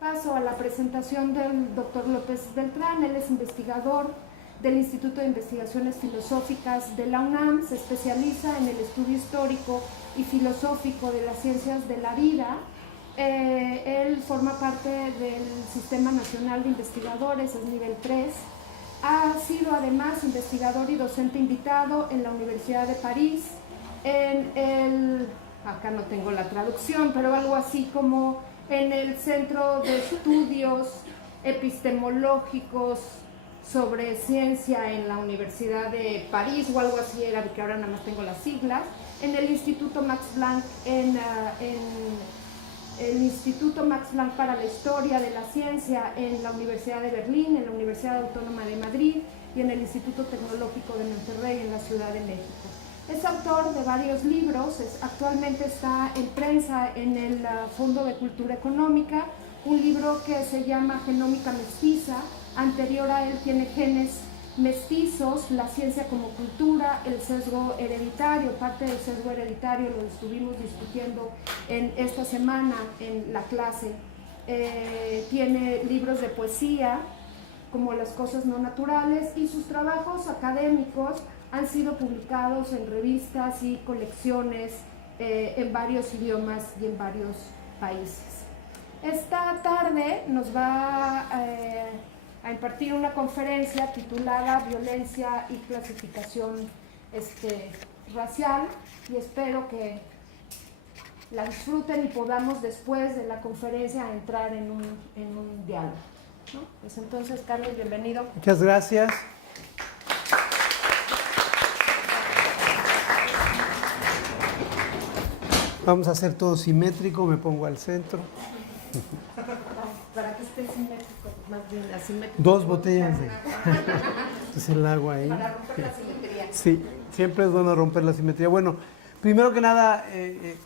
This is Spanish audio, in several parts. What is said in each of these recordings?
Paso a la presentación del doctor López Beltrán. Él es investigador del Instituto de Investigaciones Filosóficas de la UNAM, se especializa en el estudio histórico y filosófico de las ciencias de la vida. Él forma parte del Sistema Nacional de Investigadores, es nivel 3. Ha sido además investigador y docente invitado en la Universidad de París, acá no tengo la traducción, pero algo así como en el Centro de Estudios Epistemológicos sobre Ciencia en la Universidad de París, o algo así era, que ahora nada más tengo las siglas, en el Instituto Max Planck, en el Instituto Max Planck para la Historia de la Ciencia en la Universidad de Berlín, en la Universidad Autónoma de Madrid y en el Instituto Tecnológico de Monterrey en la Ciudad de México. Es autor de varios libros, actualmente está en prensa en el Fondo de Cultura Económica, un libro que se llama Genómica Mestiza. Anterior a él tiene Genes Mestizos, la ciencia como cultura, el sesgo hereditario. Parte del sesgo hereditario lo estuvimos discutiendo en esta semana en la clase. Tiene libros de poesía como Las cosas no naturales, y sus trabajos académicos han sido publicados en revistas y colecciones en varios idiomas y en varios países. Esta tarde nos va a impartir una conferencia titulada Violencia y Clasificación racial, y espero que la disfruten y podamos después de la conferencia entrar en un diálogo, ¿no? Pues entonces, Carlos, bienvenido. Muchas gracias. Vamos a hacer todo simétrico, me pongo al centro. Para que esté simétrico, más bien asimétrico. Dos botellas de es el agua ahí. Para romper la simetría. Sí, siempre es bueno romper la simetría. Bueno, primero que nada,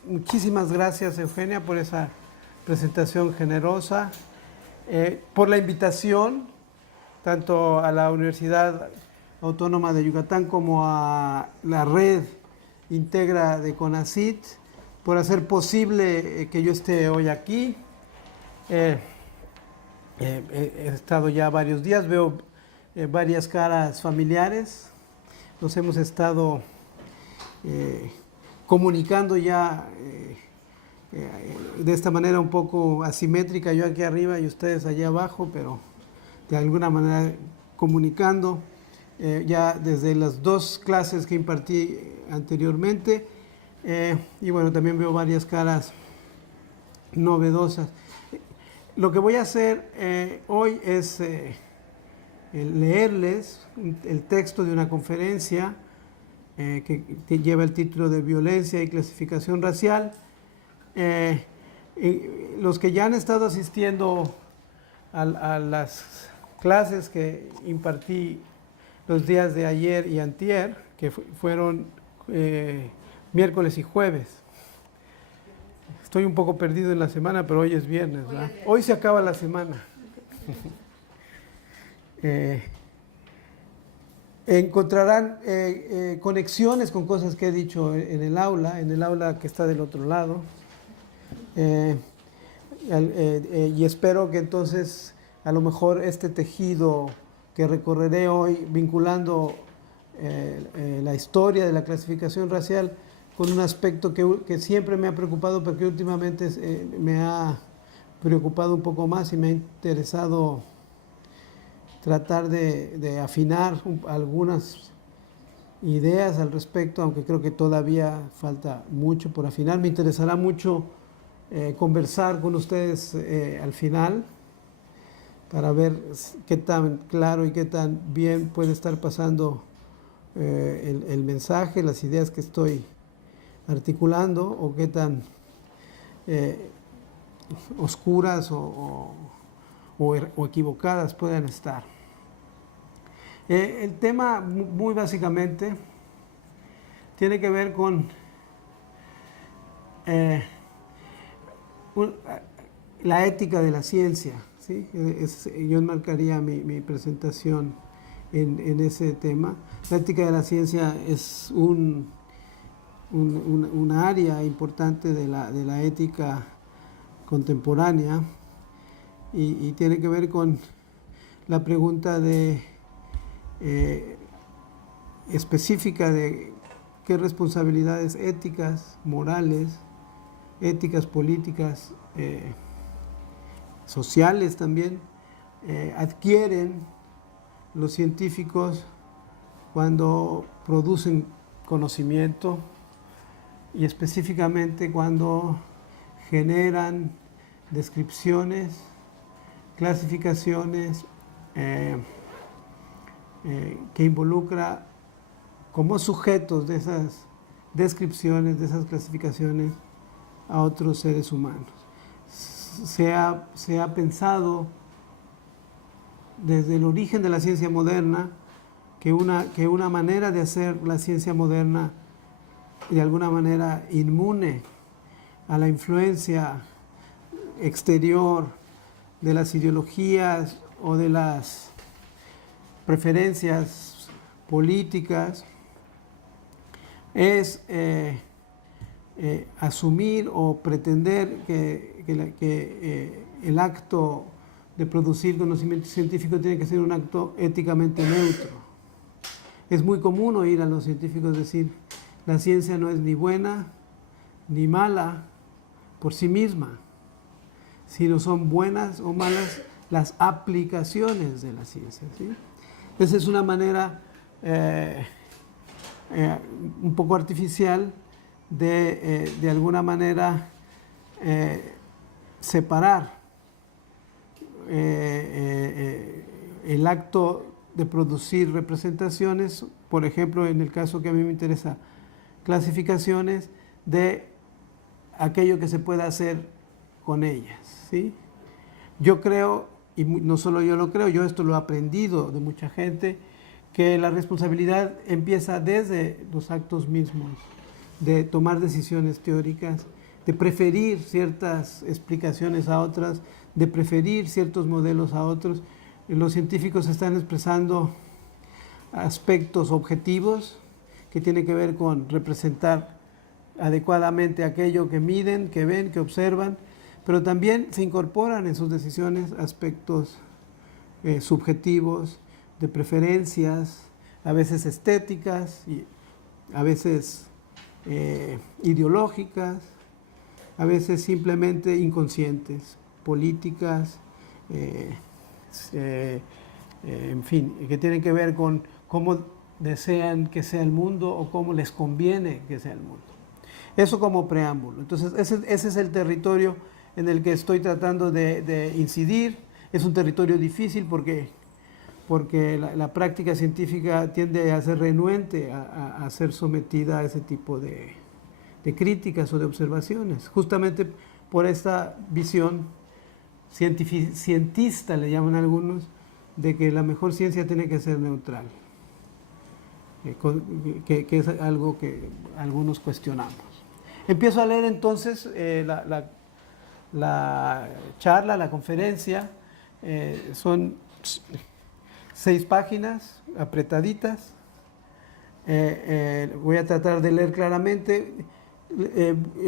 muchísimas gracias, Eugenia, por esa presentación generosa, por la invitación, tanto a la Universidad Autónoma de Yucatán como a la red Integra de CONACYT, por hacer posible que yo esté hoy aquí. He estado ya varios días, veo varias caras familiares, nos hemos estado comunicando ya de esta manera un poco asimétrica, yo aquí arriba y ustedes allá abajo, pero de alguna manera comunicando ya desde las dos clases que impartí anteriormente. Y bueno, también veo varias caras novedosas. Lo que voy a hacer hoy es leerles el texto de una conferencia que lleva el título de Violencia y Clasificación Racial. Los que ya han estado asistiendo a las clases que impartí los días de ayer y antier, que fueron miércoles y jueves. Estoy un poco perdido en la semana, pero hoy es viernes, ¿verdad? Hoy se acaba la semana. Encontrarán conexiones con cosas que he dicho en el aula que está del otro lado. Y espero que entonces a lo mejor este tejido que recorreré hoy vinculando la historia de la clasificación racial con un aspecto que siempre me ha preocupado, pero que últimamente me ha preocupado un poco más y me ha interesado tratar de afinar algunas ideas al respecto, aunque creo que todavía falta mucho por afinar. Me interesará mucho conversar con ustedes al final para ver qué tan claro y qué tan bien puede estar pasando el mensaje, las ideas que estoy articulando, o qué tan oscuras o equivocadas puedan estar. El tema muy básicamente tiene que ver con la ética de la ciencia, ¿sí? Yo enmarcaría mi presentación en ese tema. La ética de la ciencia es un área importante de la ética contemporánea, y tiene que ver con la pregunta específica de qué responsabilidades éticas, morales, éticas, políticas, sociales también, adquieren los científicos cuando producen conocimiento y específicamente cuando generan descripciones, clasificaciones que involucra como sujetos de esas descripciones, de esas clasificaciones a otros seres humanos. Se ha pensado desde el origen de la ciencia moderna que una manera de hacer la ciencia moderna de alguna manera inmune a la influencia exterior de las ideologías o de las preferencias políticas es asumir o pretender que el acto de producir conocimiento científico tiene que ser un acto éticamente neutro. Es muy común oír a los científicos decir, la ciencia no es ni buena ni mala por sí misma, sino son buenas o malas las aplicaciones de la ciencia, ¿sí? Esa es una manera un poco artificial de alguna manera separar el acto de producir representaciones, por ejemplo, en el caso que a mí me interesa, clasificaciones, de aquello que se puede hacer con ellas, ¿sí? Yo creo, y no solo yo lo creo, yo esto lo he aprendido de mucha gente, que la responsabilidad empieza desde los actos mismos, de tomar decisiones teóricas, de preferir ciertas explicaciones a otras, de preferir ciertos modelos a otros. Los científicos están expresando aspectos objetivos que tienen que ver con representar adecuadamente aquello que miden, que ven, que observan, pero también se incorporan en sus decisiones aspectos subjetivos, de preferencias, a veces estéticas, y a veces ideológicas, a veces simplemente inconscientes, políticas, en fin, que tienen que ver con cómo desean que sea el mundo o cómo les conviene que sea el mundo. Eso como preámbulo. Entonces, ese es el territorio en el que estoy tratando de incidir. Es un territorio difícil porque la práctica científica tiende a ser renuente a ser sometida a ese tipo de críticas o de observaciones, justamente por esta visión cientista, le llaman algunos, de que la mejor ciencia tiene que ser neutral, que es algo que algunos cuestionamos. Empiezo a leer entonces la charla, la conferencia. Son 6 páginas apretaditas. Voy a tratar de leer claramente.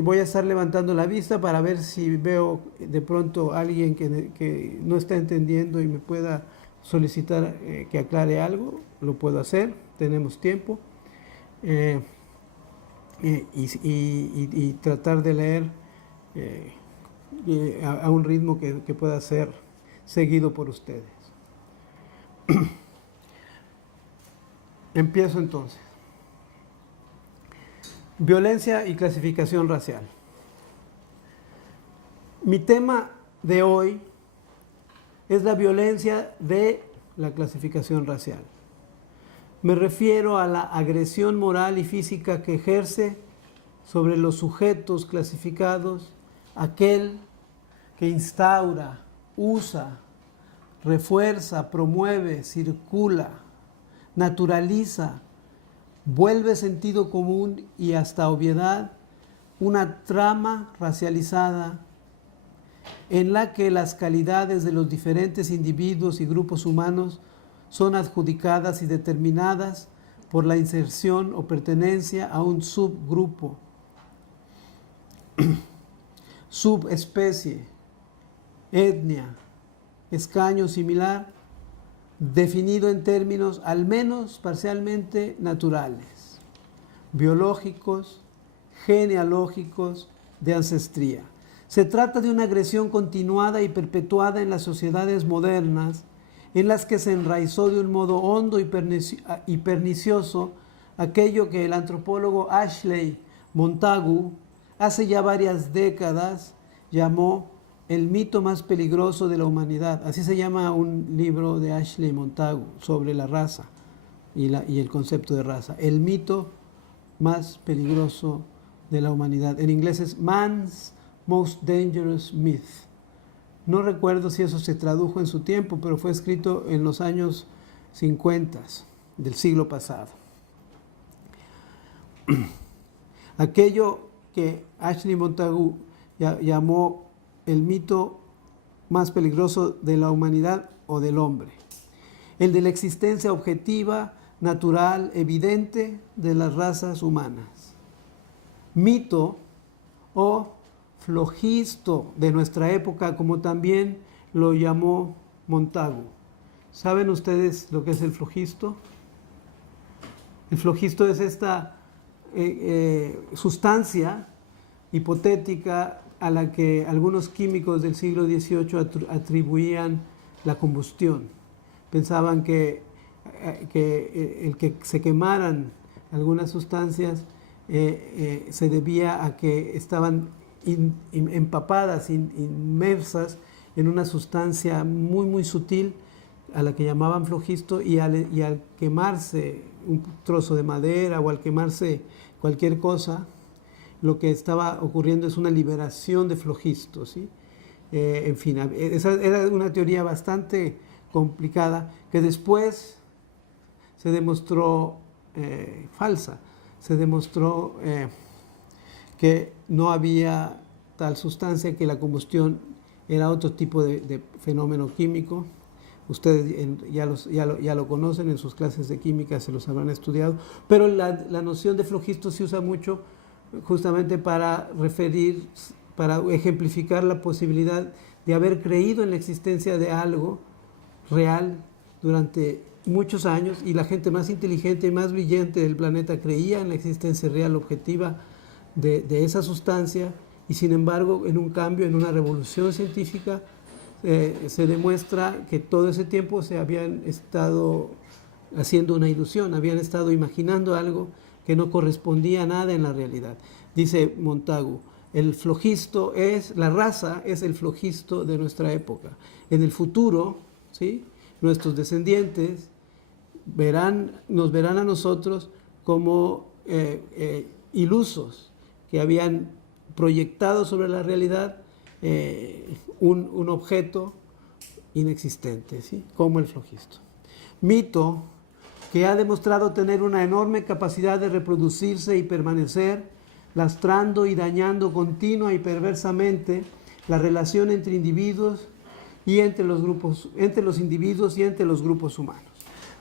Voy a estar levantando la vista para ver si veo de pronto a alguien que no está entendiendo y me pueda solicitar que aclare algo. Lo puedo hacer, tenemos tiempo. Y tratar de leer a un ritmo que pueda ser seguido por ustedes. Empiezo entonces. Violencia y clasificación racial. Mi tema de hoy es la violencia de la clasificación racial. Me refiero a la agresión moral y física que ejerce sobre los sujetos clasificados aquel que instaura, usa, refuerza, promueve, circula, naturaliza, vuelve sentido común y hasta obviedad una trama racializada en la que las calidades de los diferentes individuos y grupos humanos son adjudicadas y determinadas por la inserción o pertenencia a un subgrupo, subespecie, etnia, escaño similar, definido en términos al menos parcialmente naturales, biológicos, genealógicos, de ancestría. Se trata de una agresión continuada y perpetuada en las sociedades modernas, en las que se enraizó de un modo hondo y pernicioso aquello que el antropólogo Ashley Montagu hace ya varias décadas llamó el mito más peligroso de la humanidad. Así se llama un libro de Ashley Montagu sobre la raza y el concepto de raza. El mito más peligroso de la humanidad. En inglés es Man's Most Dangerous Myth. No recuerdo si eso se tradujo en su tiempo, pero fue escrito en los años 50 del siglo pasado. Aquello que Ashley Montagu llamó el mito más peligroso de la humanidad o del hombre, el de la existencia objetiva, natural, evidente de las razas humanas. Mito o flogisto de nuestra época, como también lo llamó Montagu. ¿Saben ustedes lo que es el flogisto? El flogisto es esta sustancia hipotética a la que algunos químicos del siglo XVIII atribuían la combustión. Pensaban que el que se quemaran algunas sustancias se debía a que estaban empapadas, inmersas en una sustancia muy, muy sutil a la que llamaban flogisto, y al quemarse un trozo de madera o al quemarse cualquier cosa, lo que estaba ocurriendo es una liberación de flogisto, ¿sí? En fin, esa era una teoría bastante complicada que después se demostró falsa. Se demostró que no había tal sustancia, que la combustión era otro tipo de fenómeno químico. Ustedes ya lo conocen, en sus clases de química se los habrán estudiado, pero la noción de flogisto se usa mucho justamente para ejemplificar la posibilidad de haber creído en la existencia de algo real durante muchos años, y la gente más inteligente y más brillante del planeta creía en la existencia real, objetiva de esa sustancia, y sin embargo, en un cambio, en una revolución científica, se demuestra que todo ese tiempo se habían estado haciendo una ilusión, habían estado imaginando algo que no correspondía a nada en la realidad. Dice Montagu, la raza es el flogisto de nuestra época. En el futuro, ¿sí?, nuestros descendientes nos verán a nosotros como ilusos, que habían proyectado sobre la realidad un objeto inexistente, ¿sí?, como el flogisto. Mito que ha demostrado tener una enorme capacidad de reproducirse y permanecer, lastrando y dañando continua y perversamente la relación entre individuos y entre los individuos y entre los grupos humanos.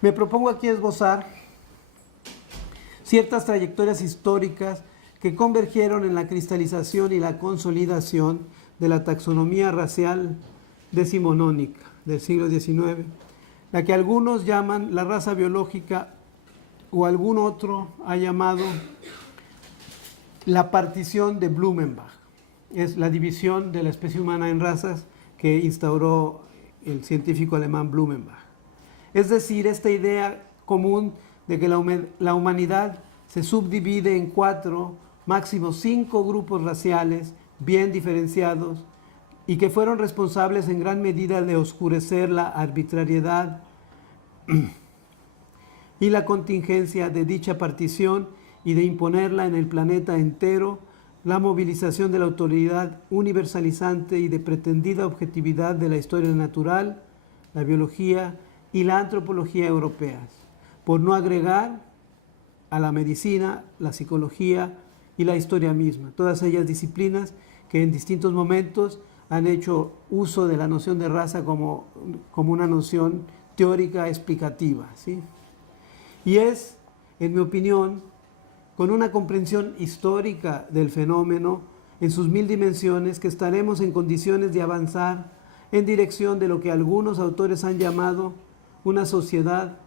Me propongo aquí esbozar ciertas trayectorias históricas que convergieron en la cristalización y la consolidación de la taxonomía racial decimonónica del siglo XIX, la que algunos llaman la raza biológica, o algún otro ha llamado la partición de Blumenbach. Es la división de la especie humana en razas que instauró el científico alemán Blumenbach. Es decir, esta idea común de que la humanidad se subdivide en 4, máximo 5 grupos raciales bien diferenciados, y que fueron responsables en gran medida de oscurecer la arbitrariedad y la contingencia de dicha partición y de imponerla en el planeta entero, la movilización de la autoridad universalizante y de pretendida objetividad de la historia natural, la biología y la antropología europeas, por no agregar a la medicina, la psicología y la historia misma, todas ellas disciplinas que en distintos momentos han hecho uso de la noción de raza como una noción teórica explicativa, ¿sí? Y es, en mi opinión, con una comprensión histórica del fenómeno en sus 1000 dimensiones, que estaremos en condiciones de avanzar en dirección de lo que algunos autores han llamado una sociedad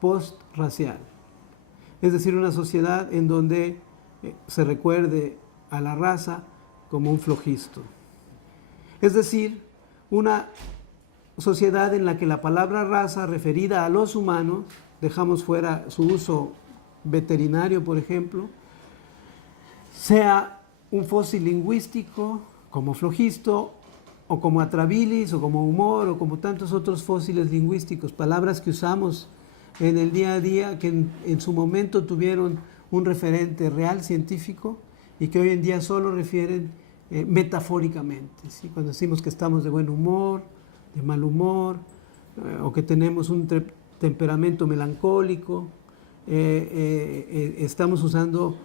post-racial. Es decir, una sociedad en donde se recuerde a la raza como un flojisto. Es decir, una sociedad en la que la palabra raza referida a los humanos, dejamos fuera su uso veterinario, por ejemplo, sea un fósil lingüístico como flojisto, o como atrabilis, o como humor, o como tantos otros fósiles lingüísticos, palabras que usamos en el día a día, que en su momento tuvieron un referente real científico y que hoy en día solo refieren metafóricamente, ¿sí? Cuando decimos que estamos de buen humor, de mal humor, o que tenemos un temperamento melancólico, estamos usando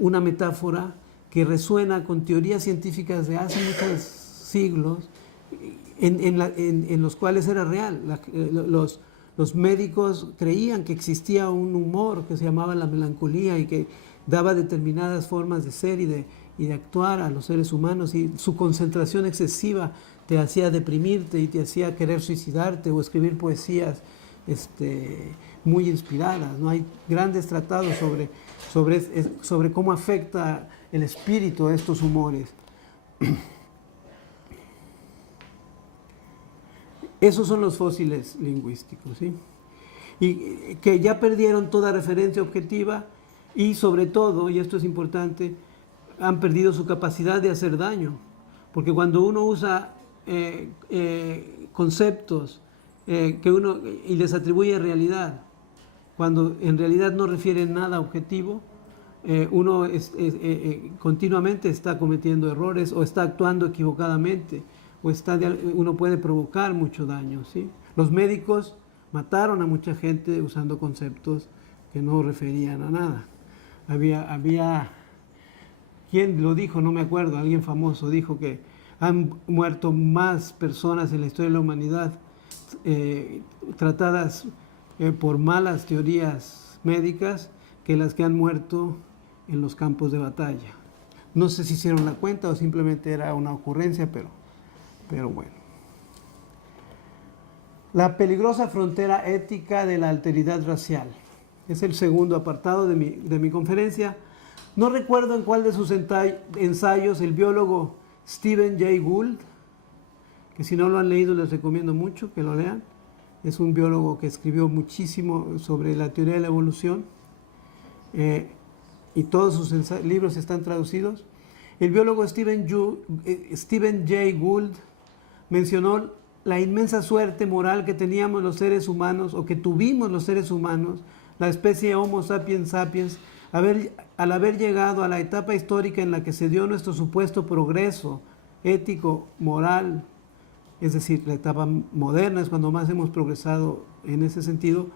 una metáfora que resuena con teorías científicas de hace muchos siglos, en los cuales era real. Los médicos creían que existía un humor que se llamaba la melancolía y que daba determinadas formas de ser y de actuar a los seres humanos, y su concentración excesiva te hacía deprimirte y te hacía querer suicidarte o escribir poesías muy inspiradas, ¿no? Hay grandes tratados sobre cómo afecta el espíritu a estos humores. Esos son los fósiles lingüísticos, ¿sí? Y que ya perdieron toda referencia objetiva y, sobre todo, y esto es importante, han perdido su capacidad de hacer daño, porque cuando uno usa conceptos y les atribuye realidad, cuando en realidad no refieren nada objetivo, uno continuamente está cometiendo errores o está actuando equivocadamente, o uno puede provocar mucho daño, ¿sí? Los médicos mataron a mucha gente usando conceptos que no referían a nada. Había ¿quién lo dijo? No me acuerdo, alguien famoso dijo que han muerto más personas en la historia de la humanidad tratadas por malas teorías médicas que las que han muerto en los campos de batalla. No sé si hicieron la cuenta o simplemente era una ocurrencia, pero bueno. La peligrosa frontera ética de la alteridad racial. Es el segundo apartado de mi conferencia. No recuerdo en cuál de sus ensayos el biólogo Stephen Jay Gould, que si no lo han leído les recomiendo mucho que lo lean. Es un biólogo que escribió muchísimo sobre la teoría de la evolución y todos sus libros están traducidos. El biólogo Stephen Jay Gould mencionó la inmensa suerte moral que teníamos los seres humanos, o que tuvimos los seres humanos, la especie Homo sapiens sapiens, al haber llegado a la etapa histórica en la que se dio nuestro supuesto progreso ético, moral, es decir, la etapa moderna es cuando más hemos progresado en ese sentido,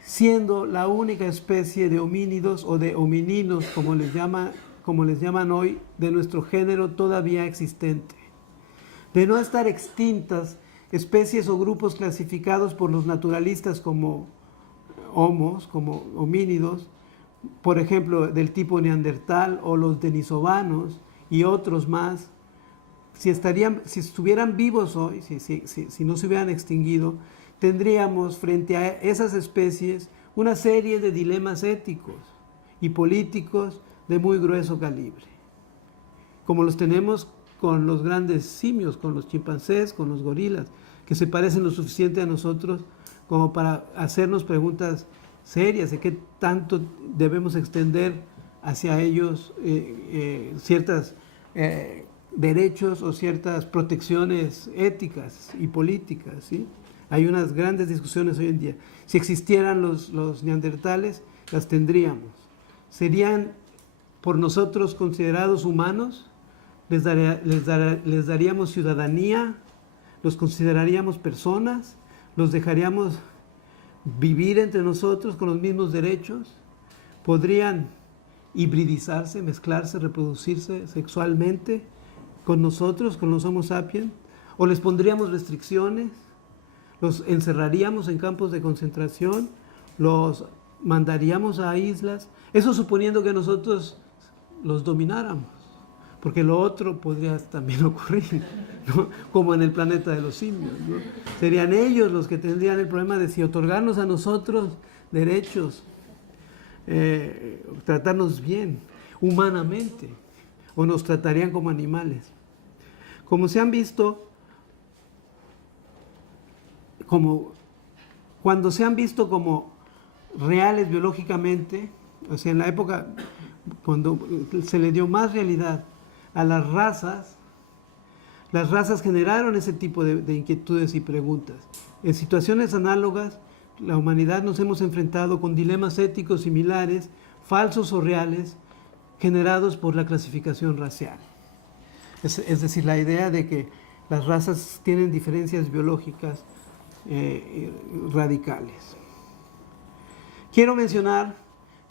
siendo la única especie de homínidos o de homininos, como les llaman hoy, de nuestro género todavía existente. De no estar extintas especies o grupos clasificados por los naturalistas como homos, como homínidos, por ejemplo, del tipo neandertal o los denisovanos y otros más, si estuvieran vivos hoy, si no se hubieran extinguido, tendríamos frente a esas especies una serie de dilemas éticos y políticos de muy grueso calibre, como los tenemos con los grandes simios, con los chimpancés, con los gorilas, que se parecen lo suficiente a nosotros como para hacernos preguntas serias de qué tanto debemos extender hacia ellos ciertos derechos o ciertas protecciones éticas y políticas, ¿sí? Hay unas grandes discusiones hoy en día. Si existieran los neandertales, las tendríamos. ¿Serían por nosotros considerados humanos? ¿Les daríamos ciudadanía? ¿Los consideraríamos personas? ¿Los dejaríamos vivir entre nosotros con los mismos derechos? ¿Podrían hibridizarse, mezclarse, reproducirse sexualmente con nosotros, con los Homo sapiens? ¿O les pondríamos restricciones? ¿Los encerraríamos en campos de concentración? ¿Los mandaríamos a islas? Eso suponiendo que nosotros los domináramos. porque lo otro podría también ocurrir, ¿no? Como en el planeta de los simios, ¿no? Serían ellos los que tendrían el problema de si otorgarnos a nosotros derechos, tratarnos bien, humanamente, o nos tratarían como animales. Como se han visto, cuando se han visto como reales biológicamente, o sea, en la época cuando se le dio más realidad a las razas generaron ese tipo de inquietudes y preguntas. En situaciones análogas, la humanidad nos hemos enfrentado con dilemas éticos similares, falsos o reales, generados por la clasificación racial. Es decir, la idea de que las razas tienen diferencias biológicas radicales. Quiero mencionar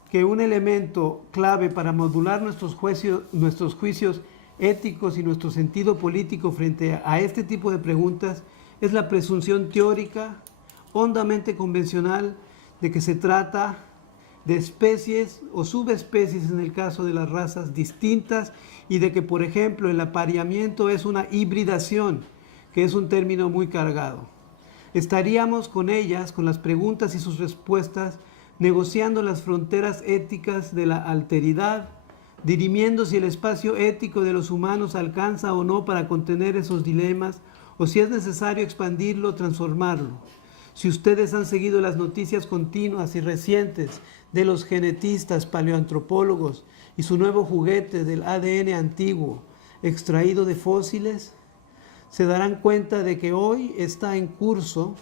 que un elemento clave para modular nuestros juicios éticos y nuestro sentido político frente a este tipo de preguntas es la presunción teórica, hondamente convencional, de que se trata de especies o subespecies en el caso de las razas distintas y de que, por ejemplo, el apareamiento es una hibridación, que es un término muy cargado. Estaríamos con ellas, con las preguntas y sus respuestas, negociando las fronteras éticas de la alteridad, dirimiendo si el espacio ético de los humanos alcanza o no para contener esos dilemas, o si es necesario expandirlo o transformarlo. Si ustedes han seguido las noticias continuas y recientes de los genetistas paleoantropólogos y su nuevo juguete del ADN antiguo extraído de fósiles, se darán cuenta de que hoy está en curso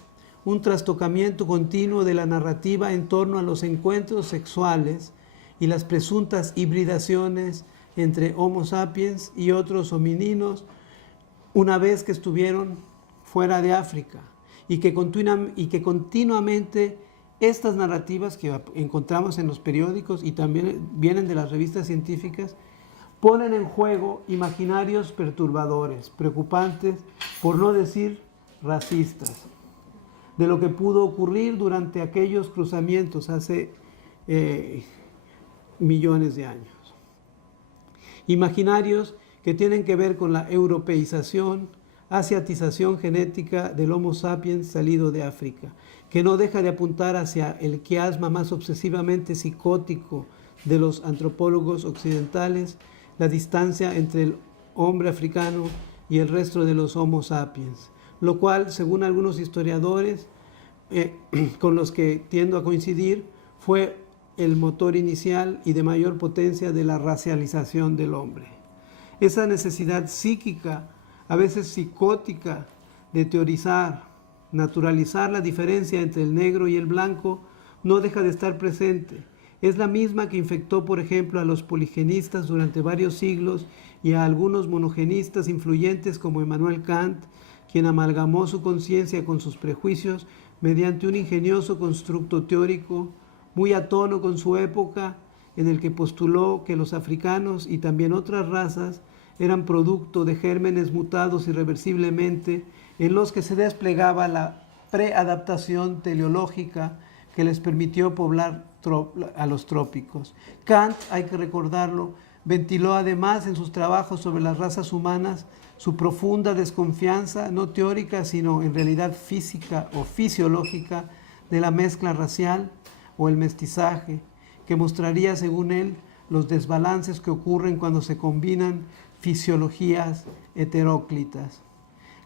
un trastocamiento continuo de la narrativa en torno a los encuentros sexuales y las presuntas hibridaciones entre Homo sapiens y otros homininos una vez que estuvieron fuera de África, y que continuamente estas narrativas que encontramos en los periódicos y también vienen de las revistas científicas ponen en juego imaginarios perturbadores, preocupantes, por no decir racistas, de lo que pudo ocurrir durante aquellos cruzamientos hace millones de años. Imaginarios que tienen que ver con la europeización, asiatización genética del Homo sapiens salido de África, que no deja de apuntar hacia el quiasma más obsesivamente psicótico de los antropólogos occidentales, la distancia entre el hombre africano y el resto de los Homo sapiens, lo cual, según algunos historiadores con los que tiendo a coincidir, fue el motor inicial y de mayor potencia de la racialización del hombre. Esa necesidad psíquica, a veces psicótica, de teorizar, naturalizar la diferencia entre el negro y el blanco, no deja de estar presente. Es la misma que infectó, por ejemplo, a los poligenistas durante varios siglos y a algunos monogenistas influyentes como Immanuel Kant, quien amalgamó su conciencia con sus prejuicios mediante un ingenioso constructo teórico muy a tono con su época, en el que postuló que los africanos y también otras razas eran producto de gérmenes mutados irreversiblemente en los que se desplegaba la preadaptación teleológica que les permitió poblar a los trópicos. Kant, hay que recordarlo, ventiló además en sus trabajos sobre las razas humanas su profunda desconfianza, no teórica, sino en realidad física o fisiológica, de la mezcla racial o el mestizaje, que mostraría, según él, los desbalances que ocurren cuando se combinan fisiologías heteróclitas.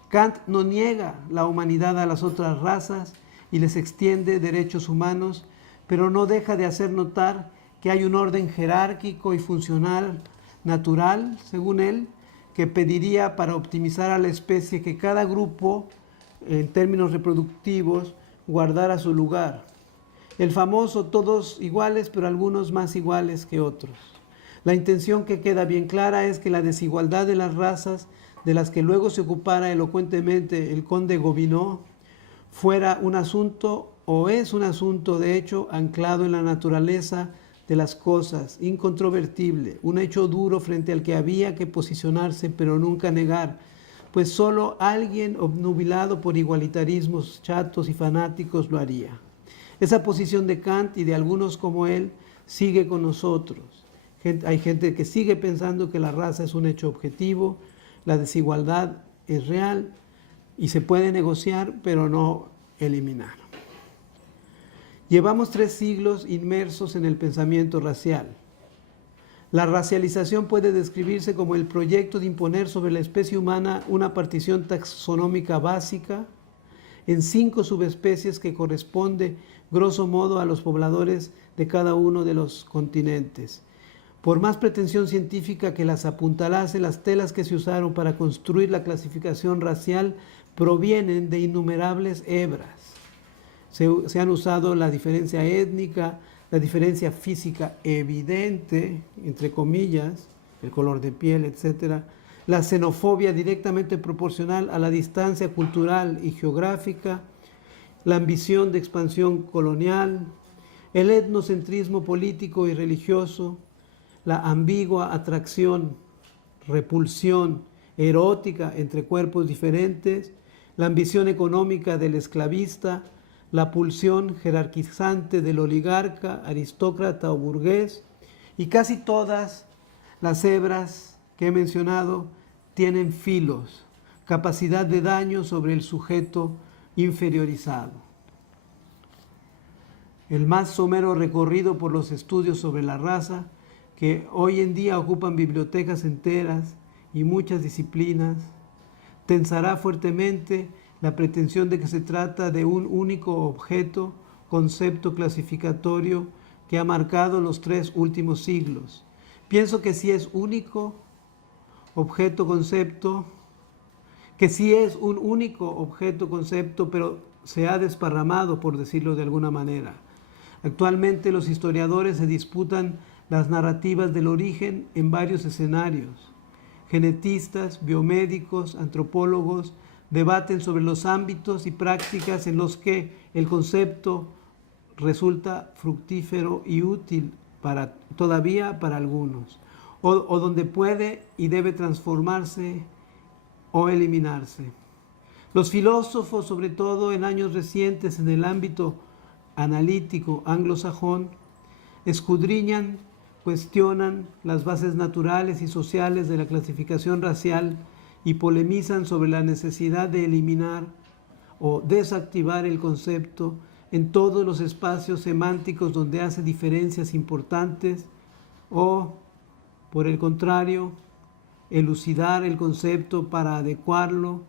Kant no niega la humanidad a las otras razas y les extiende derechos humanos, pero no deja de hacer notar que hay un orden jerárquico y funcional natural, según él, que pediría para optimizar a la especie que cada grupo, en términos reproductivos, guardara su lugar. El famoso todos iguales, pero algunos más iguales que otros. La intención que queda bien clara es que la desigualdad de las razas, de las que luego se ocupara elocuentemente el conde Gobineau, fuera un asunto, o es un asunto de hecho anclado en la naturaleza de las cosas, incontrovertible, un hecho duro frente al que había que posicionarse pero nunca negar, pues solo alguien obnubilado por igualitarismos chatos y fanáticos lo haría. Esa posición de Kant y de algunos como él sigue con nosotros. Hay gente que sigue pensando que la raza es un hecho objetivo, la desigualdad es real y se puede negociar, pero no eliminar. Llevamos 3 siglos inmersos en el pensamiento racial. La racialización puede describirse como el proyecto de imponer sobre la especie humana una partición taxonómica básica en 5 subespecies que corresponde, grosso modo, a los pobladores de cada uno de los continentes. Por más pretensión científica que las apuntalase, las telas que se usaron para construir la clasificación racial provienen de innumerables hebras. Se han usado la diferencia étnica, la diferencia física evidente, entre comillas, el color de piel, etc., la xenofobia directamente proporcional a la distancia cultural y geográfica, la ambición de expansión colonial, el etnocentrismo político y religioso, la ambigua atracción, repulsión erótica entre cuerpos diferentes, la ambición económica del esclavista, la pulsión jerarquizante del oligarca, aristócrata o burgués, y casi todas las hebras que he mencionado tienen filos, capacidad de daño sobre el sujeto inferiorizado. El más somero recorrido por los estudios sobre la raza, que hoy en día ocupan bibliotecas enteras y muchas disciplinas, tensará fuertemente la pretensión de que se trata de un único objeto, concepto clasificatorio que ha marcado los 3 últimos siglos. Pienso que sí es único objeto, concepto, que sí es un único objeto, concepto, pero se ha desparramado, por decirlo de alguna manera. Actualmente los historiadores se disputan las narrativas del origen en varios escenarios. Genetistas, biomédicos, antropólogos debaten sobre los ámbitos y prácticas en los que el concepto resulta fructífero y útil todavía para algunos, o donde puede y debe transformarse o eliminarse. Los filósofos, sobre todo en años recientes en el ámbito analítico anglosajón, escudriñan, cuestionan las bases naturales y sociales de la clasificación racial y polemizan sobre la necesidad de eliminar o desactivar el concepto en todos los espacios semánticos donde hace diferencias importantes o, por el contrario, elucidar el concepto para adecuarlo,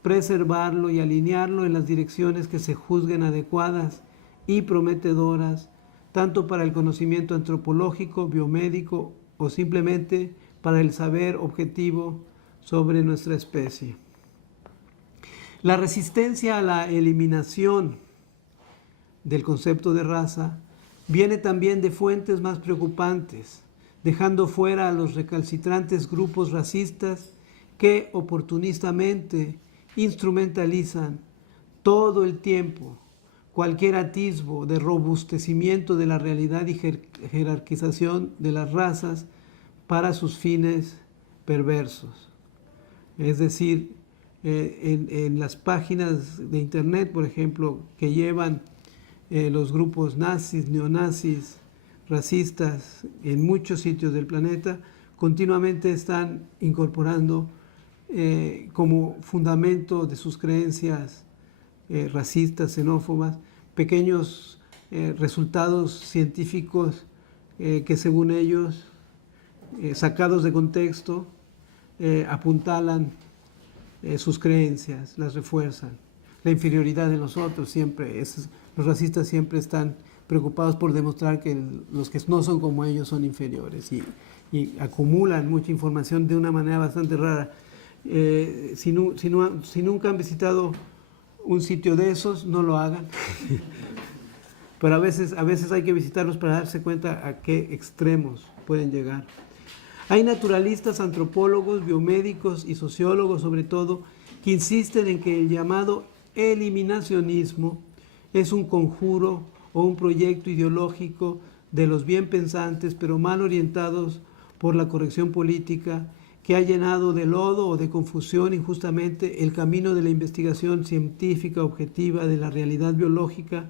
preservarlo y alinearlo en las direcciones que se juzguen adecuadas y prometedoras, tanto para el conocimiento antropológico, biomédico o simplemente para el saber objetivo sobre nuestra especie. La resistencia a la eliminación del concepto de raza viene también de fuentes más preocupantes, dejando fuera a los recalcitrantes grupos racistas que oportunistamente instrumentalizan todo el tiempo cualquier atisbo de robustecimiento de la realidad y jerarquización de las razas para sus fines perversos. Es decir, en las páginas de internet, por ejemplo, que llevan los grupos nazis, neonazis, racistas en muchos sitios del planeta, continuamente están incorporando como fundamento de sus creencias racistas, xenófobas, pequeños resultados científicos que según ellos, sacados de contexto, apuntalan sus creencias, las refuerzan. La inferioridad de los otros siempre, los racistas siempre están preocupados por demostrar que los que no son como ellos son inferiores y acumulan mucha información de una manera bastante rara. Si nunca han visitado un sitio de esos, no lo hagan. Pero a veces hay que visitarlos para darse cuenta a qué extremos pueden llegar. Hay naturalistas, antropólogos, biomédicos y sociólogos, sobre todo, que insisten en que el llamado eliminacionismo es un conjuro o un proyecto ideológico de los bien pensantes, pero mal orientados por la corrección política, que ha llenado de lodo o de confusión injustamente el camino de la investigación científica objetiva de la realidad biológica,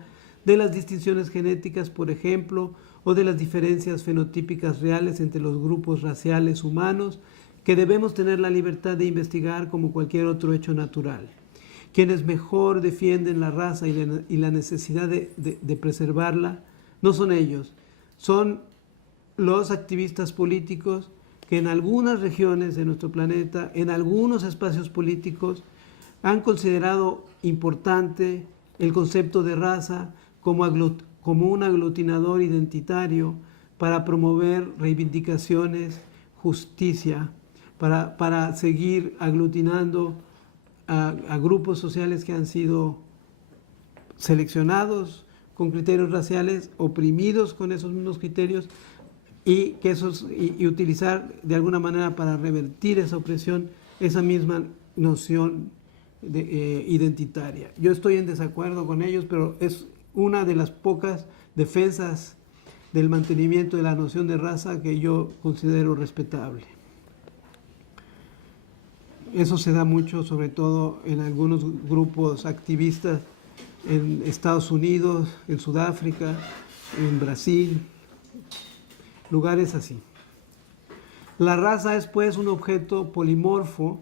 de las distinciones genéticas, por ejemplo, o de las diferencias fenotípicas reales entre los grupos raciales humanos, que debemos tener la libertad de investigar como cualquier otro hecho natural. Quienes mejor defienden la raza y la necesidad de preservarla no son ellos, son los activistas políticos que en algunas regiones de nuestro planeta, en algunos espacios políticos, han considerado importante el concepto de raza como un aglutinador identitario para promover reivindicaciones, justicia, para seguir aglutinando a grupos sociales que han sido seleccionados con criterios raciales, oprimidos con esos mismos criterios, y utilizar de alguna manera para revertir esa opresión, esa misma noción identitaria. Yo estoy en desacuerdo con ellos, pero es una de las pocas defensas del mantenimiento de la noción de raza que yo considero respetable. Eso se da mucho, sobre todo en algunos grupos activistas en Estados Unidos, en Sudáfrica, en Brasil, lugares así. La raza es pues un objeto polimorfo,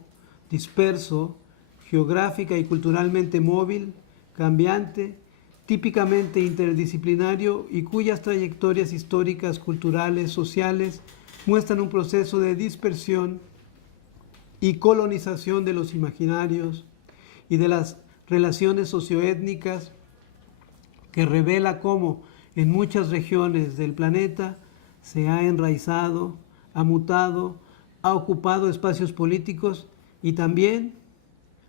disperso, geográfica y culturalmente móvil, cambiante, típicamente interdisciplinario y cuyas trayectorias históricas, culturales, sociales muestran un proceso de dispersión y colonización de los imaginarios y de las relaciones socioétnicas, que revela cómo en muchas regiones del planeta se ha enraizado, ha mutado, ha ocupado espacios políticos y también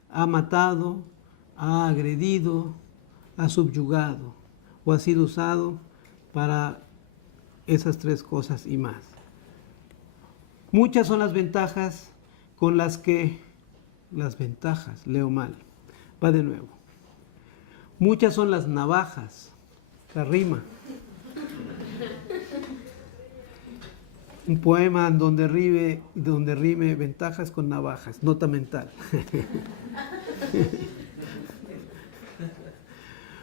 ha matado, ha agredido, ha subyugado o ha sido usado para esas tres cosas y más. Muchas son las ventajas con las que, leo mal, va de nuevo. Muchas son las navajas, la rima. Un poema donde rime ventajas con navajas, nota mental.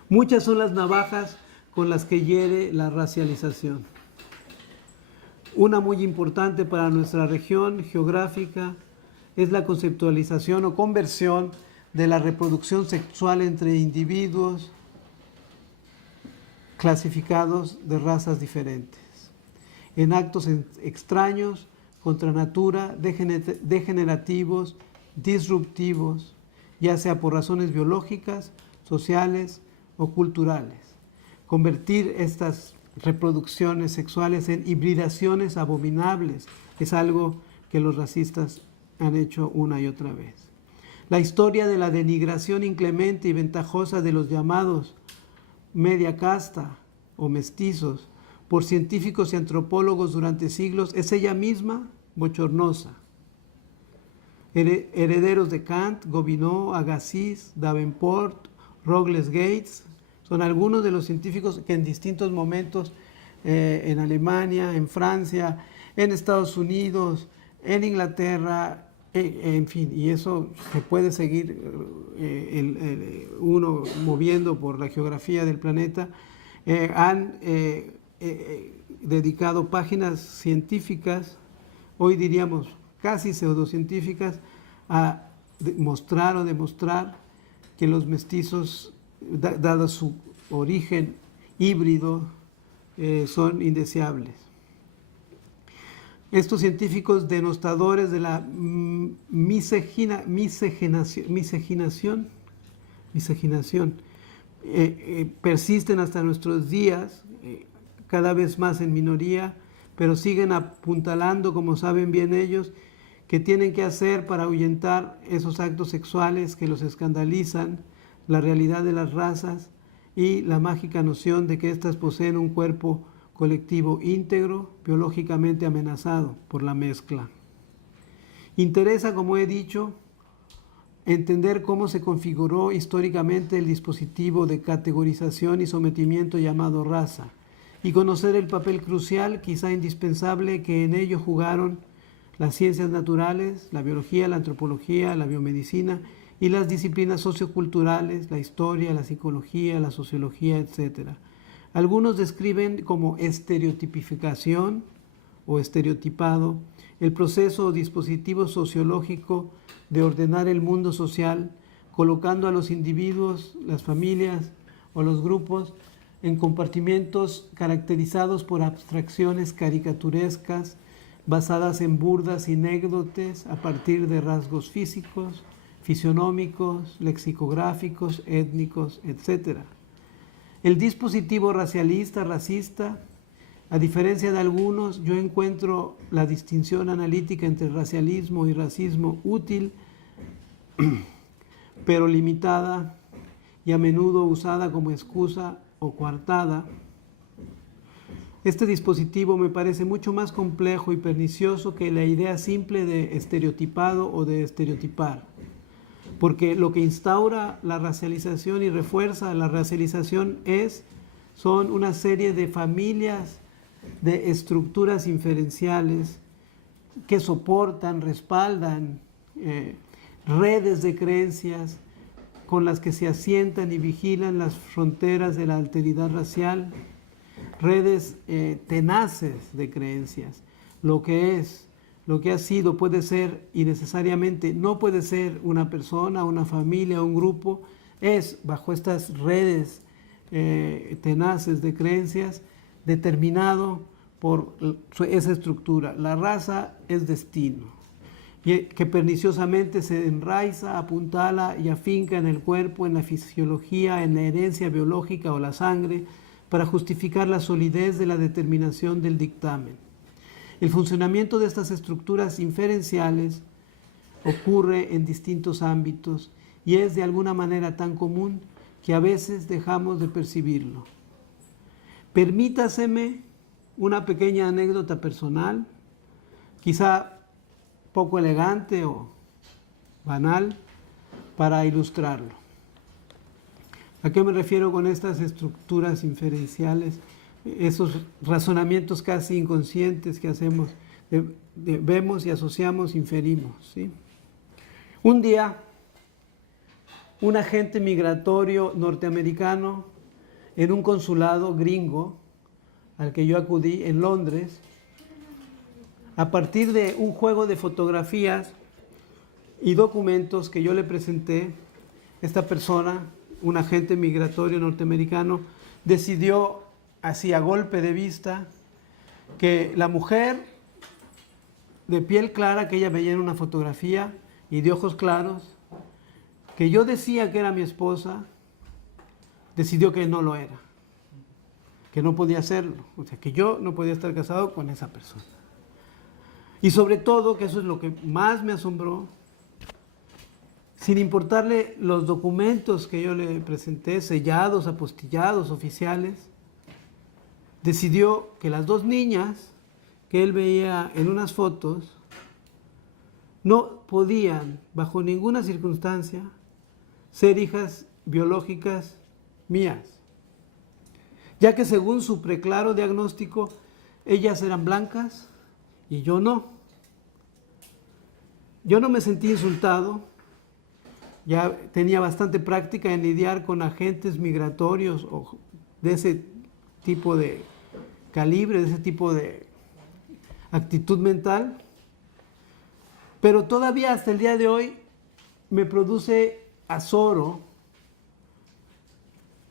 Muchas son las navajas con las que hiere la racialización. Una muy importante para nuestra región geográfica es la conceptualización o conversión de la reproducción sexual entre individuos clasificados de razas diferentes, en actos extraños, contra natura, degenerativos, disruptivos, ya sea por razones biológicas, sociales o culturales. Convertir estas reproducciones sexuales en hibridaciones abominables es algo que los racistas han hecho una y otra vez. La historia de la denigración inclemente y ventajosa de los llamados media casta o mestizos por científicos y antropólogos durante siglos es ella misma bochornosa. Herederos de Kant, Gobineau, Agassiz, Davenport, Robles Gates, son algunos de los científicos que en distintos momentos en Alemania, en Francia, en Estados Unidos, en Inglaterra, en fin, y eso se puede seguir uno moviendo por la geografía del planeta, han dedicado páginas científicas, hoy diríamos casi pseudocientíficas, a mostrar o demostrar que los mestizos, dado su origen híbrido, son indeseables. Estos científicos denostadores de la miscigenación persisten hasta nuestros días, cada vez más en minoría, pero siguen apuntalando, como saben bien ellos, que tienen que hacer para ahuyentar esos actos sexuales que los escandalizan, la realidad de las razas y la mágica noción de que éstas poseen un cuerpo colectivo íntegro, biológicamente amenazado por la mezcla. Interesa, como he dicho, entender cómo se configuró históricamente el dispositivo de categorización y sometimiento llamado raza, y conocer el papel crucial, quizá indispensable, que en ello jugaron las ciencias naturales, la biología, la antropología, la biomedicina y las disciplinas socioculturales, la historia, la psicología, la sociología, etc. Algunos describen como estereotipificación o estereotipado el proceso o dispositivo sociológico de ordenar el mundo social, colocando a los individuos, las familias o los grupos en compartimentos caracterizados por abstracciones caricaturescas basadas en burdas anécdotas a partir de rasgos físicos, fisionómicos, lexicográficos, étnicos, etc. El dispositivo racialista, racista, a diferencia de algunos, yo encuentro la distinción analítica entre racialismo y racismo útil, pero limitada y a menudo usada como excusa o coartada. Este dispositivo me parece mucho más complejo y pernicioso que la idea simple de estereotipado o de estereotipar, porque lo que instaura la racialización y refuerza la racialización son una serie de familias de estructuras inferenciales que soportan, respaldan redes de creencias con las que se asientan y vigilan las fronteras de la alteridad racial, redes tenaces de creencias. Lo que es, lo que ha sido, puede ser y necesariamente no puede ser una persona, una familia, un grupo, es bajo estas redes tenaces de creencias determinado por esa estructura. La raza es destino, que perniciosamente se enraiza, apuntala y afinca en el cuerpo, en la fisiología, en la herencia biológica o la sangre, para justificar la solidez de la determinación del dictamen. El funcionamiento de estas estructuras inferenciales ocurre en distintos ámbitos y es de alguna manera tan común que a veces dejamos de percibirlo. Permítaseme una pequeña anécdota personal, quizá poco elegante o banal, para ilustrarlo. ¿A qué me refiero con estas estructuras inferenciales? Esos razonamientos casi inconscientes que hacemos, vemos y asociamos, inferimos, ¿sí? Un día, un agente migratorio norteamericano en un consulado gringo al que yo acudí en Londres, a partir de un juego de fotografías y documentos que yo le presenté, esta persona, un agente migratorio norteamericano, decidió, así a golpe de vista, que la mujer de piel clara que ella veía en una fotografía y de ojos claros, que yo decía que era mi esposa, decidió que no lo era, que no podía serlo, o sea, que yo no podía estar casado con esa persona. Y sobre todo, que eso es lo que más me asombró, sin importarle los documentos que yo le presenté, sellados, apostillados, oficiales, decidió que las dos niñas que él veía en unas fotos no podían, bajo ninguna circunstancia, ser hijas biológicas mías, ya que según su preclaro diagnóstico, ellas eran blancas y yo no. Yo no me sentí insultado, ya tenía bastante práctica en lidiar con agentes migratorios o de ese tipo de calibre, de ese tipo de actitud mental, pero todavía hasta el día de hoy me produce azoro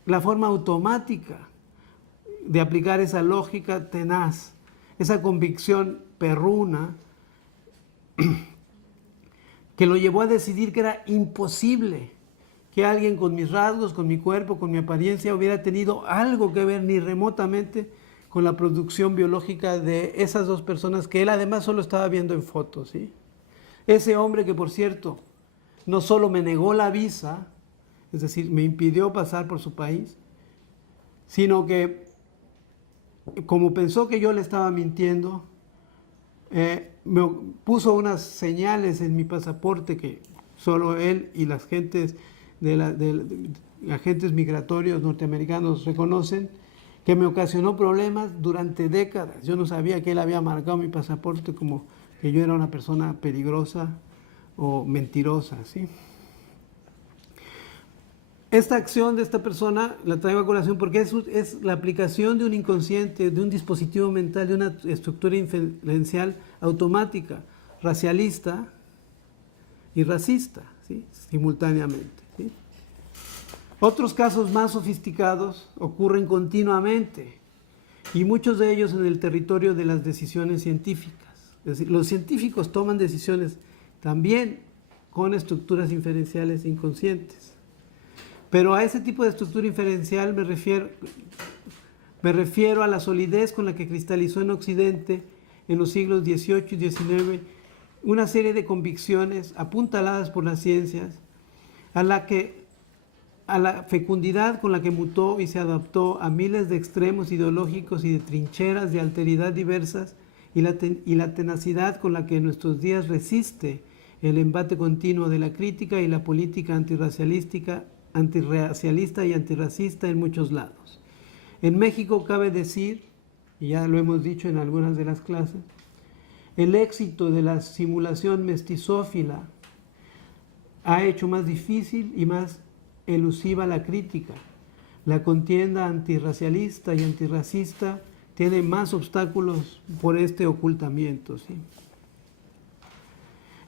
la forma automática de aplicar esa lógica tenaz, esa convicción perruna que lo llevó a decidir que era imposible que alguien con mis rasgos, con mi cuerpo, con mi apariencia hubiera tenido algo que ver ni remotamente con la producción biológica de esas dos personas que él además solo estaba viendo en fotos, ¿sí? Ese hombre que, por cierto, no solo me negó la visa, es decir, me impidió pasar por su país, sino que, como pensó que yo le estaba mintiendo, me puso unas señales en mi pasaporte que solo él y las gentes agentes migratorios norteamericanos reconocen, que me ocasionó problemas durante décadas. Yo no sabía que él había marcado mi pasaporte como que yo era una persona peligrosa o mentirosa, ¿sí? esta acción de esta persona la traigo a colación porque es la aplicación de un inconsciente, de un dispositivo mental, de una estructura inferencial automática, racialista y racista, ¿sí? Simultáneamente, ¿sí? Otros casos más sofisticados ocurren continuamente y muchos de ellos en el territorio de las decisiones científicas. Es decir, los científicos toman decisiones también con estructuras inferenciales inconscientes. Pero a ese tipo de estructura inferencial me refiero a la solidez con la que cristalizó en Occidente en los siglos XVIII y XIX una serie de convicciones apuntaladas por las ciencias, a la fecundidad con la que mutó y se adaptó a miles de extremos ideológicos y de trincheras de alteridad diversas, y la tenacidad con la que en nuestros días resiste el embate continuo de la crítica y la política antirracialista y antirracista en muchos lados. En México cabe decir, y ya lo hemos dicho en algunas de las clases, el éxito de la simulación mestizófila ha hecho más difícil y más elusiva la crítica. La contienda antirracialista y antirracista tiene más obstáculos por este ocultamiento, ¿sí?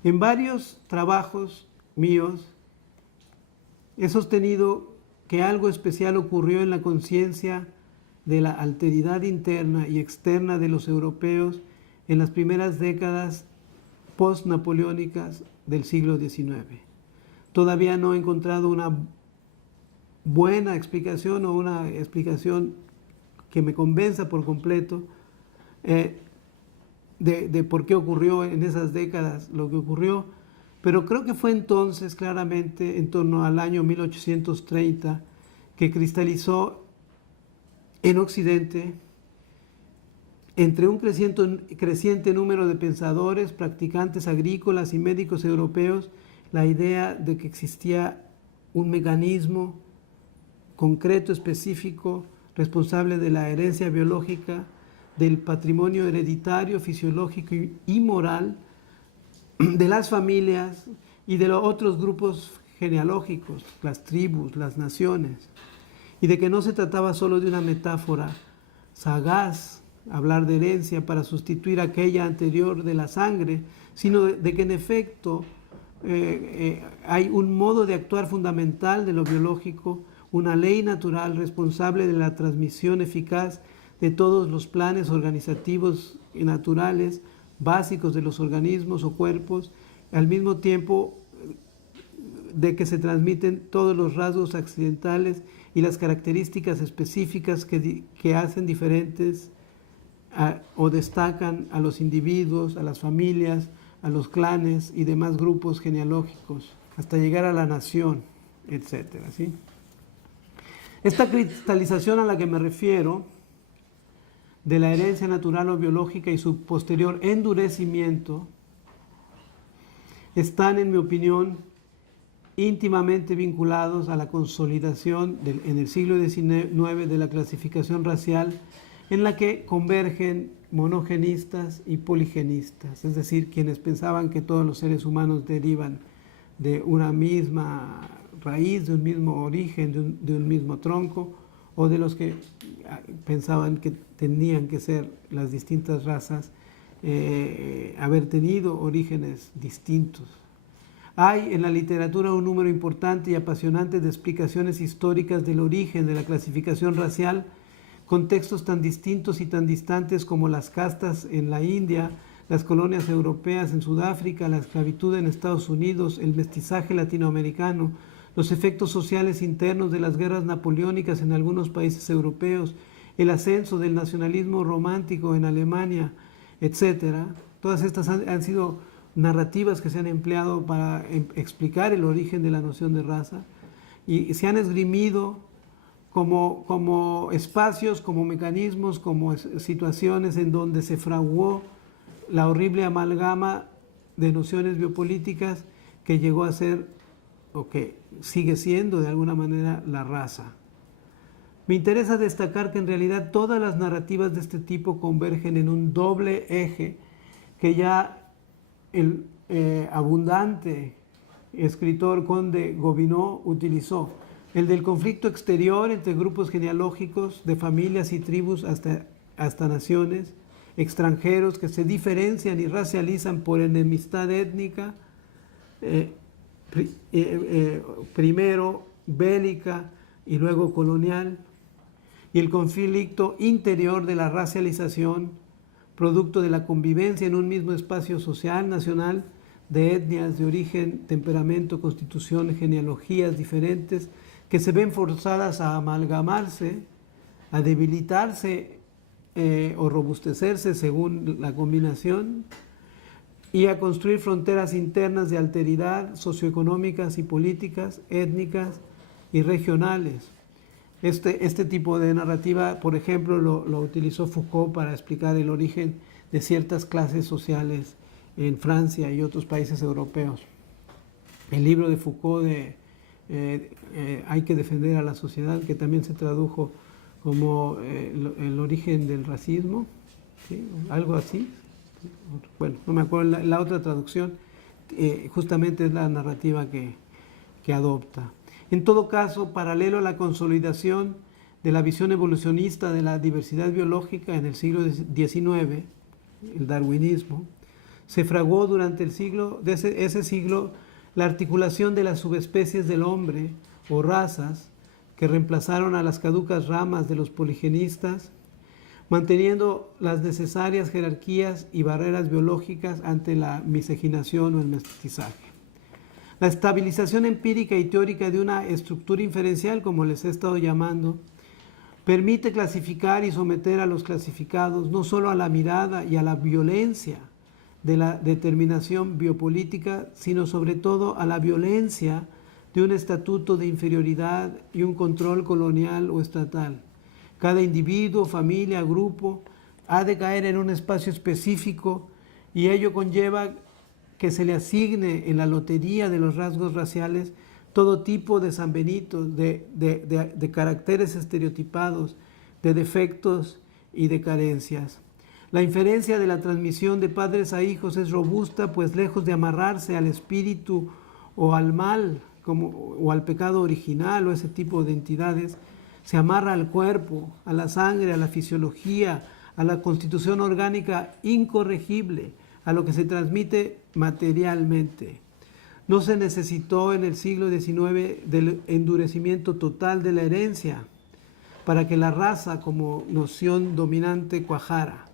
En varios trabajos míos he sostenido que algo especial ocurrió en la conciencia de la alteridad interna y externa de los europeos en las primeras décadas post-napoleónicas del siglo XIX. Todavía no he encontrado una buena explicación o una explicación que me convenza por completo de por qué ocurrió en esas décadas lo que ocurrió, pero creo que fue entonces, claramente, en torno al año 1830, que cristalizó en Occidente, entre un creciente número de pensadores, practicantes agrícolas y médicos europeos, la idea de que existía un mecanismo concreto, específico, responsable de la herencia biológica, del patrimonio hereditario, fisiológico y moral, de las familias y de los otros grupos genealógicos, las tribus, las naciones, y de que no se trataba solo de una metáfora sagaz, hablar de herencia para sustituir aquella anterior de la sangre, sino de que en efecto hay un modo de actuar fundamental de lo biológico, una ley natural responsable de la transmisión eficaz de todos los planes organizativos y naturales básicos de los organismos o cuerpos, al mismo tiempo de que se transmiten todos los rasgos accidentales y las características específicas que hacen diferentes o destacan a los individuos, a las familias, a los clanes y demás grupos genealógicos, hasta llegar a la nación, etcétera, ¿sí? Esta cristalización a la que me refiero, de la herencia natural o biológica y su posterior endurecimiento, están, en mi opinión, íntimamente vinculados a la consolidación en el siglo XIX de la clasificación racial, en la que convergen monogenistas y poligenistas, es decir, quienes pensaban que todos los seres humanos derivan de una misma raíz, de un mismo origen, de un mismo tronco, o de los que pensaban que tenían que ser las distintas razas, haber tenido orígenes distintos. Hay en la literatura un número importante y apasionante de explicaciones históricas del origen de la clasificación racial, contextos tan distintos y tan distantes como las castas en la India, las colonias europeas en Sudáfrica, la esclavitud en Estados Unidos, el mestizaje latinoamericano, los efectos sociales internos de las guerras napoleónicas en algunos países europeos, el ascenso del nacionalismo romántico en Alemania, etc. Todas estas han sido narrativas que se han empleado para explicar el origen de la noción de raza y se han esgrimido como espacios, como mecanismos, como situaciones en donde se fraguó la horrible amalgama de nociones biopolíticas que llegó a ser, o que sigue siendo de alguna manera, la raza. Me interesa destacar que en realidad todas las narrativas de este tipo convergen en un doble eje que ya el abundante escritor Conde Gobineau utilizó. el del conflicto exterior entre grupos genealógicos de familias y tribus hasta naciones, extranjeros que se diferencian y racializan por enemistad étnica, primero bélica y luego colonial, y el conflicto interior de la racialización, producto de la convivencia en un mismo espacio social, nacional, de etnias, de origen, temperamento, constitución, genealogías diferentes, que se ven forzadas a amalgamarse, a debilitarse o robustecerse según la combinación, y a construir fronteras internas de alteridad socioeconómicas y políticas, étnicas y regionales. Este tipo de narrativa, por ejemplo, lo utilizó Foucault para explicar el origen de ciertas clases sociales en Francia y otros países europeos. El libro de Foucault de Hay que defender a la sociedad, que también se tradujo como el origen del racismo, ¿sí? Algo así. Bueno, no me acuerdo la otra traducción, justamente es la narrativa que adopta. En todo caso, paralelo a la consolidación de la visión evolucionista de la diversidad biológica en el siglo XIX, el darwinismo, se fraguó durante ese siglo la articulación de las subespecies del hombre o razas que reemplazaron a las caducas ramas de los poligenistas, manteniendo las necesarias jerarquías y barreras biológicas ante la miscigenación o el mestizaje. La estabilización empírica y teórica de una estructura inferencial, como les he estado llamando, permite clasificar y someter a los clasificados no solo a la mirada y a la violencia de la determinación biopolítica, sino sobre todo a la violencia de un estatuto de inferioridad y un control colonial o estatal. Cada individuo, familia, grupo ha de caer en un espacio específico y ello conlleva que se le asigne en la lotería de los rasgos raciales todo tipo de sanbenitos, de caracteres estereotipados, de defectos y de carencias. La inferencia de la transmisión de padres a hijos es robusta, pues lejos de amarrarse al espíritu o al mal, o al pecado original o ese tipo de entidades, se amarra al cuerpo, a la sangre, a la fisiología, a la constitución orgánica incorregible, a lo que se transmite materialmente. No se necesitó en el siglo XIX del endurecimiento total de la herencia para que la raza como noción dominante cuajara.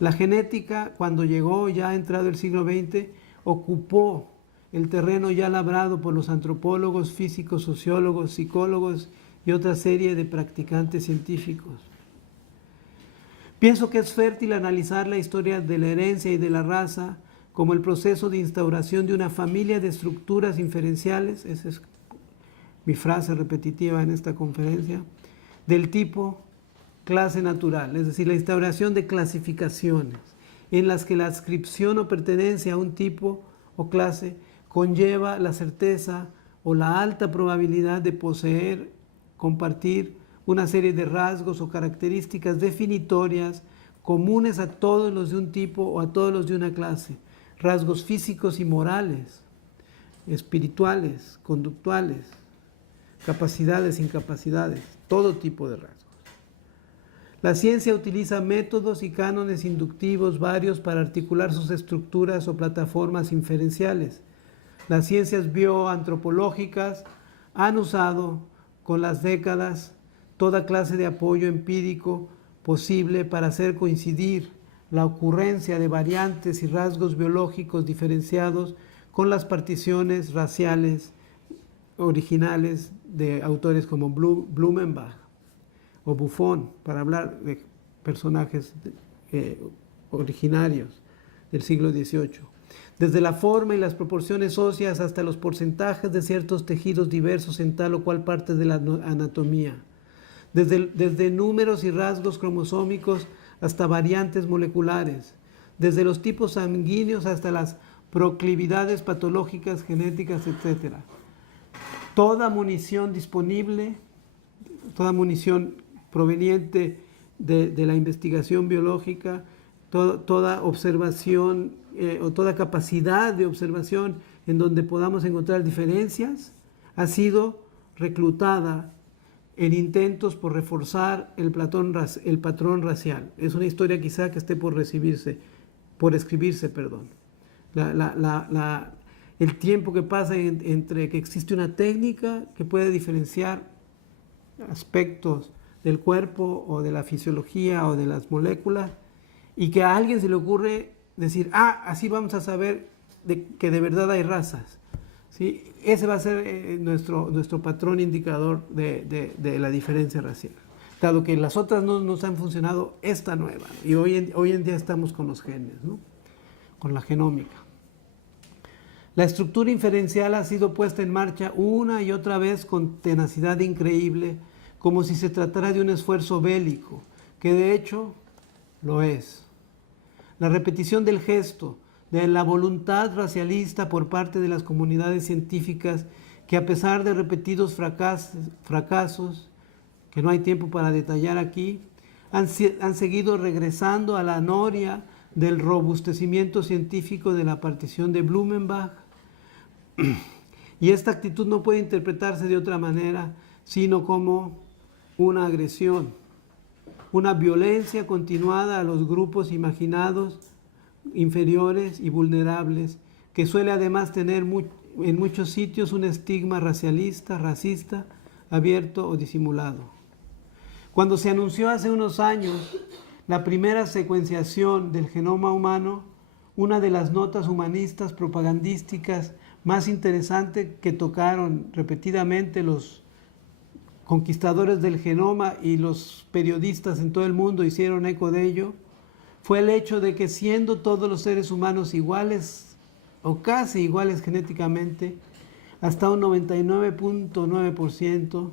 La genética, cuando llegó ya entrado el siglo XX, ocupó el terreno ya labrado por los antropólogos, físicos, sociólogos, psicólogos y otra serie de practicantes científicos. Pienso que es fértil analizar la historia de la herencia y de la raza como el proceso de instauración de una familia de estructuras inferenciales, esa es mi frase repetitiva en esta conferencia, del tipo clase natural, es decir, la instauración de clasificaciones en las que la adscripción o pertenencia a un tipo o clase conlleva la certeza o la alta probabilidad de poseer, compartir una serie de rasgos o características definitorias comunes a todos los de un tipo o a todos los de una clase, rasgos físicos y morales, espirituales, conductuales, capacidades, incapacidades, todo tipo de rasgos. La ciencia utiliza métodos y cánones inductivos varios para articular sus estructuras o plataformas inferenciales. Las ciencias bioantropológicas han usado con las décadas toda clase de apoyo empírico posible para hacer coincidir la ocurrencia de variantes y rasgos biológicos diferenciados con las particiones raciales originales de autores como Blumenbach o Buffon, para hablar de personajes originarios del siglo XVIII. Desde la forma y las proporciones óseas hasta los porcentajes de ciertos tejidos diversos en tal o cual parte de la anatomía. Desde números y rasgos cromosómicos hasta variantes moleculares. Desde los tipos sanguíneos hasta las proclividades patológicas, genéticas, etc. Toda munición disponible, toda munición proveniente de la investigación biológica, toda observación o toda capacidad de observación en donde podamos encontrar diferencias, ha sido reclutada en intentos por reforzar el patrón racial. Es una historia quizá que esté por escribirse. El tiempo que pasa entre que existe una técnica que puede diferenciar aspectos del cuerpo o de la fisiología o de las moléculas, y que a alguien se le ocurre decir, así vamos a saber que de verdad hay razas. ¿Sí? Ese va a ser nuestro patrón indicador de la diferencia racial. Dado que las otras no nos han funcionado, esta nueva. Y hoy en día estamos con los genes, ¿no? Con la genómica. La estructura inferencial ha sido puesta en marcha una y otra vez con tenacidad increíble, como si se tratara de un esfuerzo bélico, que de hecho lo es. La repetición del gesto, de la voluntad racialista por parte de las comunidades científicas que, a pesar de repetidos fracasos, que no hay tiempo para detallar aquí, han seguido regresando a la noria del robustecimiento científico de la partición de Blumenbach. Y esta actitud no puede interpretarse de otra manera sino como una agresión, una violencia continuada a los grupos imaginados inferiores y vulnerables, que suele además tener en muchos sitios un estigma racialista, racista, abierto o disimulado. Cuando se anunció hace unos años la primera secuenciación del genoma humano, una de las notas humanistas propagandísticas más interesantes que tocaron repetidamente los conquistadores del genoma y los periodistas en todo el mundo hicieron eco de ello, fue el hecho de que, siendo todos los seres humanos iguales o casi iguales genéticamente, hasta un 99.9%,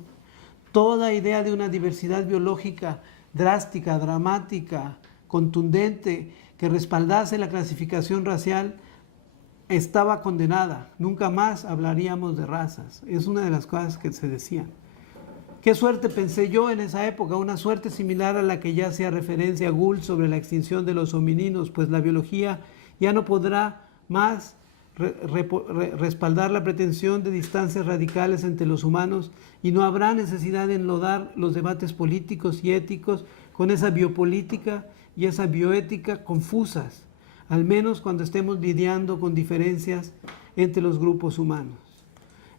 toda idea de una diversidad biológica drástica, dramática, contundente, que respaldase la clasificación racial, estaba condenada. Nunca más hablaríamos de razas. Es una de las cosas que se decían. Qué suerte, pensé yo en esa época, una suerte similar a la que ya hacía referencia Gould sobre la extinción de los homininos, pues la biología ya no podrá más respaldar la pretensión de distancias radicales entre los humanos, y no habrá necesidad de enlodar los debates políticos y éticos con esa biopolítica y esa bioética confusas, al menos cuando estemos lidiando con diferencias entre los grupos humanos.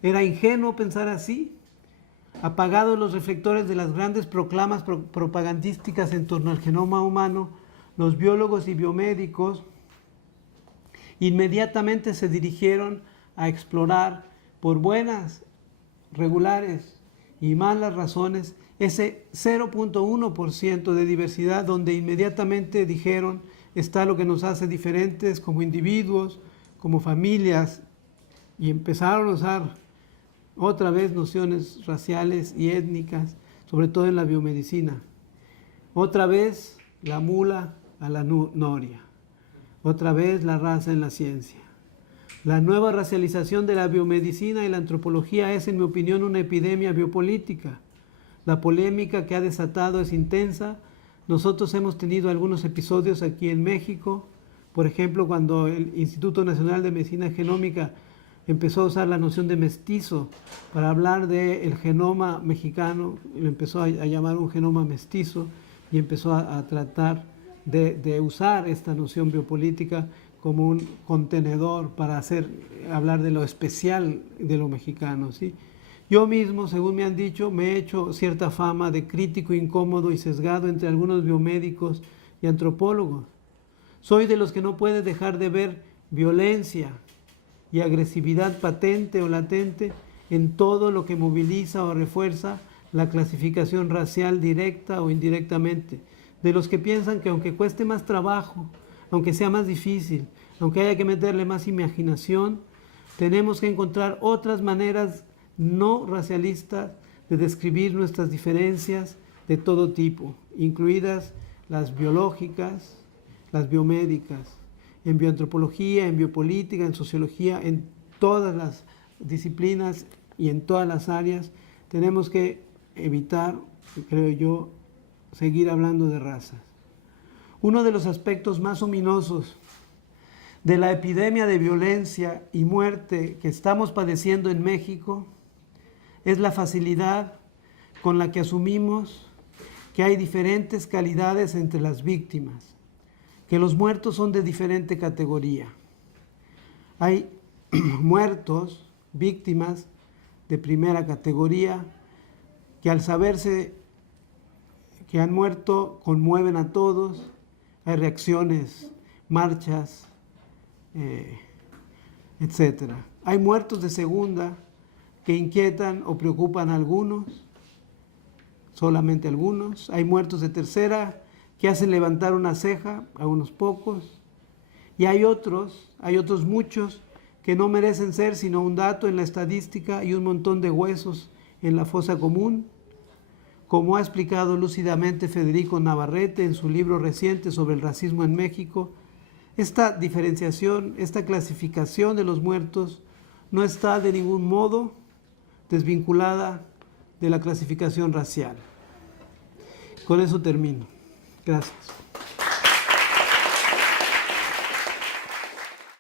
¿Era ingenuo pensar así? Apagados los reflectores de las grandes proclamas propagandísticas en torno al genoma humano, los biólogos y biomédicos inmediatamente se dirigieron a explorar, por buenas, regulares y malas razones, ese 0.1% de diversidad donde inmediatamente dijeron está lo que nos hace diferentes como individuos, como familias, y empezaron a usar otra vez nociones raciales y étnicas, sobre todo en la biomedicina. Otra vez la mula a la noria. Otra vez la raza en la ciencia. La nueva racialización de la biomedicina y la antropología es, en mi opinión, una epidemia biopolítica. La polémica que ha desatado es intensa. Nosotros hemos tenido algunos episodios aquí en México, por ejemplo, cuando el Instituto Nacional de Medicina Genómica empezó a usar la noción de mestizo para hablar del genoma mexicano, lo empezó a llamar un genoma mestizo y empezó a tratar de usar esta noción biopolítica como un contenedor para hablar de lo especial de lo mexicano, ¿sí? Yo mismo, según me han dicho, me he hecho cierta fama de crítico incómodo y sesgado entre algunos biomédicos y antropólogos. Soy de los que no puede dejar de ver violencia y agresividad patente o latente en todo lo que moviliza o refuerza la clasificación racial directa o indirectamente. De los que piensan que aunque cueste más trabajo, aunque sea más difícil, aunque haya que meterle más imaginación, tenemos que encontrar otras maneras no racialistas de describir nuestras diferencias de todo tipo, incluidas las biológicas, las biomédicas, en bioantropología, en biopolítica, en sociología, en todas las disciplinas y en todas las áreas. Tenemos que evitar, creo yo, seguir hablando de razas. Uno de los aspectos más ominosos de la epidemia de violencia y muerte que estamos padeciendo en México es la facilidad con la que asumimos que hay diferentes calidades entre las víctimas, que los muertos son de diferente categoría. Hay muertos, víctimas de primera categoría, que al saberse que han muerto conmueven a todos. Hay reacciones, marchas, etc. Hay muertos de segunda que inquietan o preocupan a algunos, solamente algunos. Hay muertos de tercera que hacen levantar una ceja a unos pocos. Y hay otros muchos que no merecen ser sino un dato en la estadística y un montón de huesos en la fosa común, como ha explicado lúcidamente Federico Navarrete en su libro reciente sobre el racismo en México. Esta diferenciación, esta clasificación de los muertos no está de ningún modo desvinculada de la clasificación racial. Con eso termino. Gracias.